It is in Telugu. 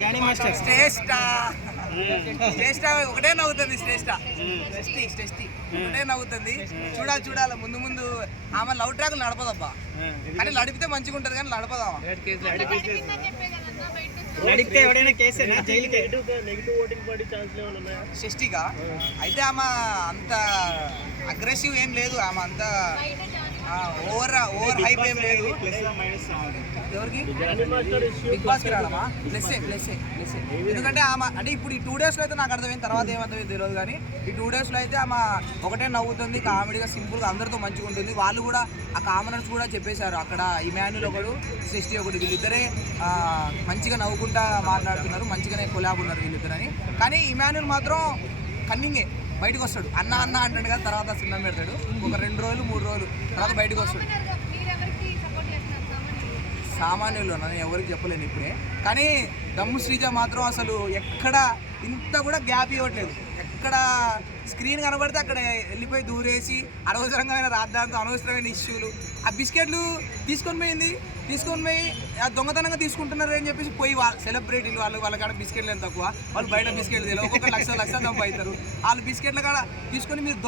శ్రేష్ట శ్రేష్ట ఒకటే నవ్వుతుంది. శ్రేష్ట ఒకటే నవ్వుతుంది. చూడాలి ముందు ముందు ఆమె లవ్ ట్రాక్ నడపదబ్బా, కానీ నడిపితే మంచిగా ఉంటది కానీ నడపదా. నడిపితే ఎవడైనా కేసేనా జైలుకి? షష్టిగా అయితే ఆమె అంత అగ్రెసివ్ ఏం లేదు, ఆమె అంత ఓవర్ హైప్ ఏం లేదు. ఎవరికి బిగ్ బాస్ కి రావడమా? ప్లస్ ఎందుకంటే ఆమె అంటే ఇప్పుడు ఈ 2 days లో అయితే నాకు అర్థమైంది, తర్వాత ఏమర్థమైంది తెలియదు. కానీ ఈ 2 days లో అయితే ఆమె ఒకటే నవ్వుతుంది, కామెడీగా సింపుల్గా అందరితో మంచిగా ఉంటుంది. వాళ్ళు కూడా ఆ కామనర్స్ కూడా చెప్పేశారు అక్కడ, ఇమాన్యుల్ ఒకడు షష్టి ఒకటి, వీళ్ళిద్దరే మంచిగా నవ్వుకుంటా మాట్లాడుతున్నారు, మంచిగానే కొలాబ్ ఉన్నారు వీళ్ళిద్దరని. కానీ ఇమాన్యుల్ మాత్రం కన్నింగే బయటకు వస్తాడు, అన్న అంటాడు కదా, తర్వాత సినిమా పెడతాడు. ఒక 2 రోజులు 3 రోజులు తర్వాత బయటకు వస్తాడు. సామాన్యులు నన్ను ఎవరికి చెప్పలేను ఇప్పుడే. కానీ దమ్ము శ్రీజ మాత్రం అసలు ఎక్కడ ఇంత కూడా గ్యాప్ ఇవ్వట్లేదు. ఎక్కడ స్క్రీన్ కనబడితే అక్కడ వెళ్ళిపోయి దూరేసి అనవసరమైన రాద్దాంతో అనవసరమైన ఇష్యూలు. ఆ బిస్కెట్లు తీసుకొని పోయి ఆ దొంగతనంగా తీసుకుంటున్నారు అని చెప్పేసి పోయి సెలబ్రిటీలు వాళ్ళ కాడ బిస్కెట్లు ఎంత తక్కువ, వాళ్ళు బయట బిస్కెట్లు తెలియదు, ఒక్కొక్క లక్ష సంపాదిస్తారు. వాళ్ళు బిస్కెట్ల కాడ తీసుకొని మీరు